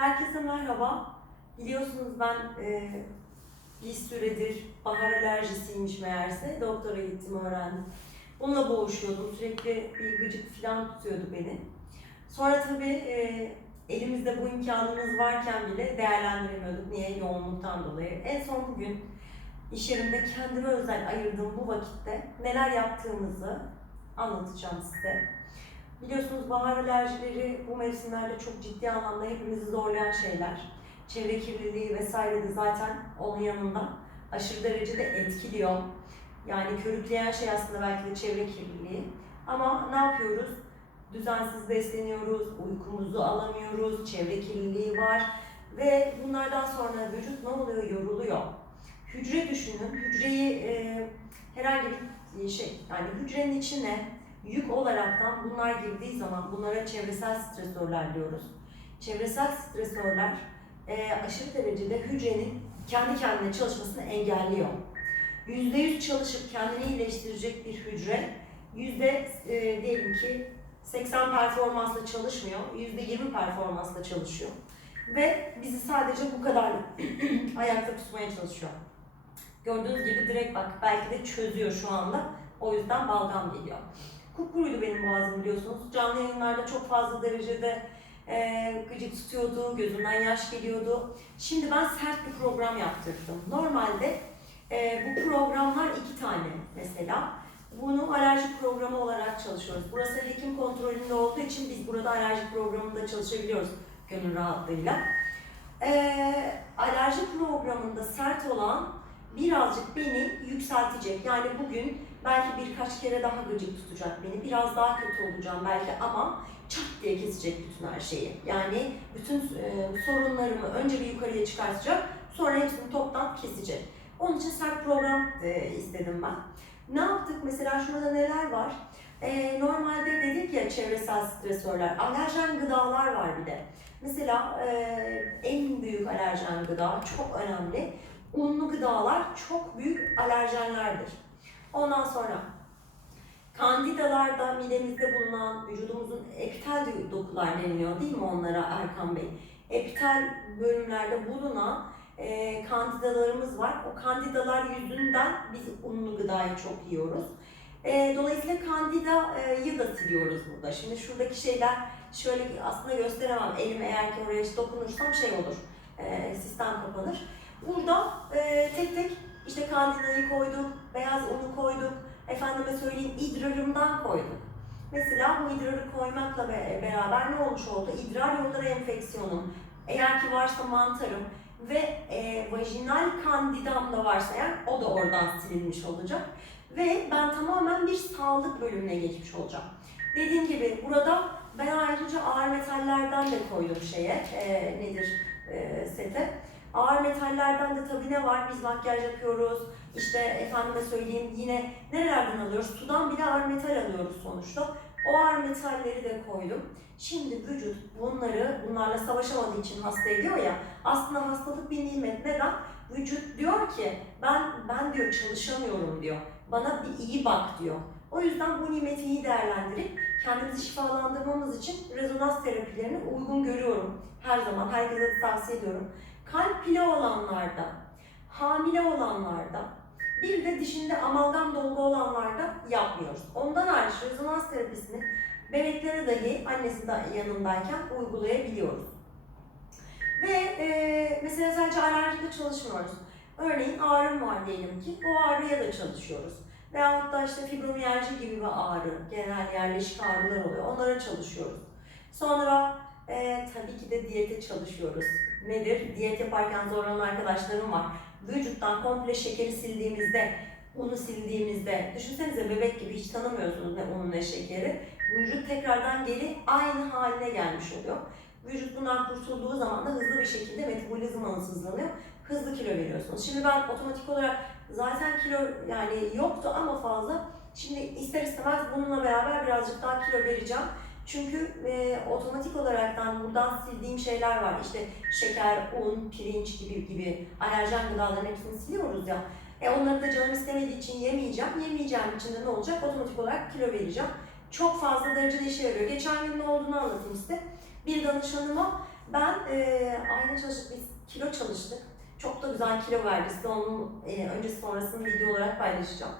Herkese merhaba. Biliyorsunuz ben e, bir süredir bahar alerjisiymiş meğerse. Doktora gittim öğrendim. Bununla boğuşuyordum. Sürekli bir gıcık falan tutuyordu beni. Sonra tabii e, elimizde bu imkanımız varken bile değerlendiremiyorduk. Niye? Yoğunluktan dolayı. En son bugün iş yerimde kendime özel ayırdığım bu vakitte neler yaptığımızı anlatacağım size. Biliyorsunuz bahar alerjileri bu mevsimlerde çok ciddi anlamda hepimizi zorlayan şeyler. Çevre kirliliği vesaire de zaten onun yanında aşırı derecede etkiliyor. Yani körükleyen şey aslında belki de çevre kirliliği. Ama ne yapıyoruz? Düzensiz besleniyoruz, uykumuzu alamıyoruz, çevre kirliliği var ve bunlardan sonra vücut ne oluyor? Yoruluyor. Hücre düşünün, hücreyi e, herhangi bir şey, yani hücrenin içine yük olaraktan bunlar girdiği zaman bunlara çevresel stresörler diyoruz. Çevresel stresörler e, aşırı derecede hücrenin kendi kendine çalışmasını engelliyor. %100 çalışıp kendini iyileştirecek bir hücre yüzde e, diyelim ki 80 performansla çalışmıyor, %20 performansla çalışıyor. Ve bizi sadece bu kadar ayakta tutmaya çalışıyor. Gördüğünüz gibi direkt bak belki de çözüyor şu anda. O yüzden balgam geliyor. Kupkuruydu benim boğazım biliyorsunuz. Canlı yayınlarda çok fazla derecede e, gıcık tutuyordu, gözümden yaş geliyordu. Şimdi ben sert bir program yaptırdım. Normalde e, bu programlar iki tane mesela. Bunu alerji programı olarak çalışıyoruz. Burası hekim kontrolünde olduğu için biz burada alerji programında çalışabiliyoruz gönül rahatlığıyla. E, alerji programında sert olan birazcık beni yükseltecek. Yani bugün belki birkaç kere daha gıcık tutacak beni. Biraz daha kötü olacağım belki ama çat diye kesecek bütün her şeyi. Yani bütün e, sorunlarımı önce bir yukarıya çıkartacak, sonra hepsini toptan kesecek. Onun için sert program e, istedim ben. Ne yaptık? Mesela şurada neler var? E, normalde dedik ya çevresel stresörler, alerjen gıdalar var bir de. Mesela e, en büyük alerjen gıda çok önemli. Unlu gıdalar çok büyük alerjenlerdir. Ondan sonra kandidalarda midemizde bulunan vücudumuzun epitel dokular deniliyor değil mi onlara Erkan Bey? Epitel bölümlerde bulunan e, kandidalarımız var. O kandidalar yüzünden biz unlu gıdayı çok yiyoruz. E, dolayısıyla kandidayı da siliyoruz burada. Şimdi şuradaki şeyler şöyle aslında gösteremem. Elim eğer ki oraya dokunursam şey olur. E, sistem kapanır. Burada e, tek tek işte kandidayı koyduk, beyaz unu koyduk, efendime söyleyeyim idrarımdan koyduk. Mesela bu idrarı koymakla be- beraber ne olmuş oldu? İdrar yolları enfeksiyonum, eğer ki varsa mantarım ve e, vajinal kandidam da varsa eğer o da oradan silinmiş olacak. Ve ben tamamen bir sağlık bölümüne geçmiş olacağım. Dediğim gibi burada ben ayrıca ağır metallerden de koydum şeye, e, nedir e, sete. Ağır metallerden de tabii ne var? Biz makyaj yapıyoruz. İşte efendime söyleyeyim yine nerelerden alıyoruz? Sudan bile ağır metal alıyoruz sonuçta. O ağır metalleri de koydum. Şimdi vücut bunları, bunlarla savaşamadığı için hasta ediyor ya. Aslında hastalık bir nimet. Neden? Vücut diyor ki ben ben diyor çalışamıyorum diyor. Bana bir iyi bak diyor. O yüzden bu nimeti iyi değerlendirip kendimizi şifalandırmamız için rezonans terapilerini uygun görüyorum. Her zaman herkese tavsiye ediyorum kalp pili olanlarda, hamile olanlarda, bir de dişinde amalgam dolgu olanlarda yapmıyoruz. Ondan hariç rezonans terapisini bebeklere dahi annesi de yanındayken uygulayabiliyoruz. Ve e, mesela sadece alerjide çalışmıyoruz. Örneğin ağrım var diyelim ki, bu ağrıya da çalışıyoruz. Veyahut da işte fibromiyalji gibi bir ağrı, genel yerleşik ağrılar oluyor, onlara çalışıyoruz. Sonra e, tabii ki de diyete çalışıyoruz. Nedir? Diyet yaparken zorlanan arkadaşlarım var. Vücuttan komple şekeri sildiğimizde, unu sildiğimizde, düşünsenize bebek gibi hiç tanımıyorsunuz ne unu ne şekeri. Vücut tekrardan geri aynı haline gelmiş oluyor. Vücut bundan kurtulduğu zaman da hızlı bir şekilde metabolizmanız hızlanıyor. Hızlı kilo veriyorsunuz. Şimdi ben otomatik olarak zaten kilo yani yoktu ama fazla. Şimdi ister istemez bununla beraber birazcık daha kilo vereceğim. Çünkü e, otomatik olaraktan buradan sildiğim şeyler var. İşte şeker, un, pirinç gibi gibi alerjen gıdaların hepsini siliyoruz ya. E onları da canım istemediği için yemeyeceğim. Yemeyeceğim için de ne olacak? Otomatik olarak kilo vereceğim. Çok fazla derecede işe yarıyor. Geçen gün ne olduğunu anlatayım size. Bir danışanıma ben e, çalıştık, biz kilo çalıştık. Çok da güzel kilo verdi. Size onun e, öncesi sonrasını video olarak paylaşacağım.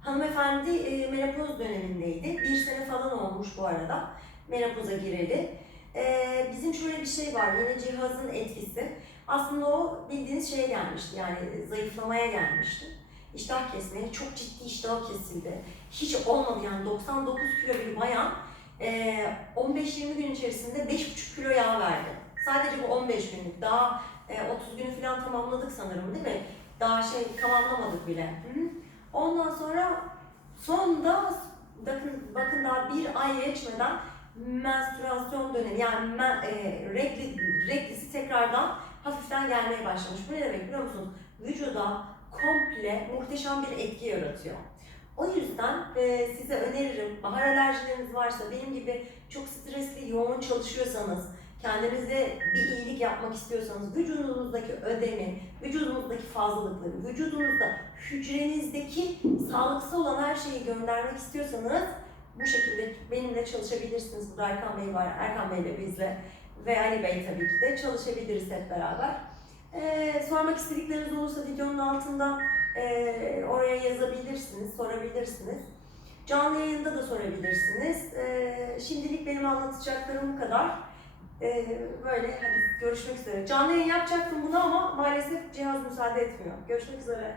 Hanımefendi e, menopoz dönemindeydi. Bir sene olmuş bu arada. Menopoza gireli. E, bizim şöyle bir şey var, yine cihazın etkisi. Aslında o bildiğiniz şeye gelmişti, yani zayıflamaya gelmişti. İştah kesmeye, çok ciddi iştah kesildi. Hiç olmadı yani 99 kilo bir bayan e, 15-20 gün içerisinde 5,5 kilo yağ verdi. Sadece bu 15 günlük. Daha e, 30 günü falan tamamladık sanırım değil mi? Daha şey tamamlamadık bile. Hı? Ondan sonra sonunda bakın, bakın daha bir ay geçmeden menstrüasyon dönemi yani men, e, regli, reglisi tekrardan hafiften gelmeye başlamış. Bu ne demek biliyor musunuz? Vücuda komple muhteşem bir etki yaratıyor. O yüzden e, size öneririm, bahar alerjileriniz varsa, benim gibi çok stresli, yoğun çalışıyorsanız, kendinize bir iyilik yapmak istiyorsanız, vücudunuzdaki ödemi, vücudunuzdaki fazlalıkları, vücudunuzda hücrenizdeki sağlıksız olan her şeyi göndermek istiyorsanız bu şekilde benimle çalışabilirsiniz. Burada Erkan Bey var, Erkan Bey ile bizle ve Ali Bey tabii ki de çalışabiliriz hep beraber. Ee, sormak istedikleriniz olursa videonun altında e, oraya yazabilirsiniz, sorabilirsiniz. Canlı yayında da sorabilirsiniz. Ee, şimdilik benim anlatacaklarım bu kadar. Ee, böyle hadi görüşmek üzere. Canlı yayın yapacaktım bunu ama maalesef cihaz müsaade etmiyor. Görüşmek üzere.